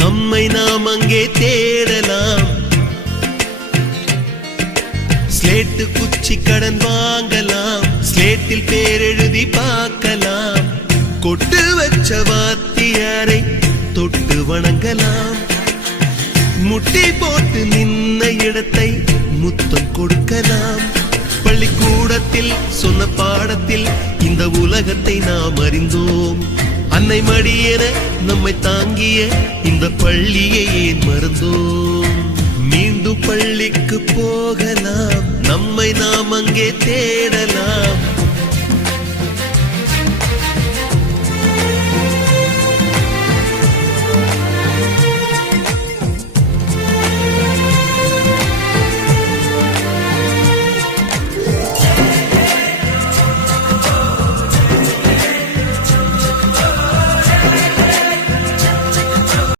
நம்மை நாம் அங்கே தேடலாம். ஸ்லேட்டு குச்சி கடன் வாங்கலாம், ஸ்லேட்டில் பேர் எழுதி பார்க்கலாம். கொட்டு வச்ச வாத்தியாரை தொட்டு வணங்கலாம். முட்டி போட்டு நின்ன இடத்தை முத்தம் கொடுக்கலாம். பள்ளிக்கூடத்தில் சொன்ன பாடத்தில் இந்த உலகத்தை நாம் அறிந்தோம். அன்னை மடியென நம்மை தாங்கிய இந்த பள்ளியை ஏன் மறந்தோம்? மீண்டும் பள்ளிக்கு போகலாம், நம்மை நாம் அங்கே தேடலாம்.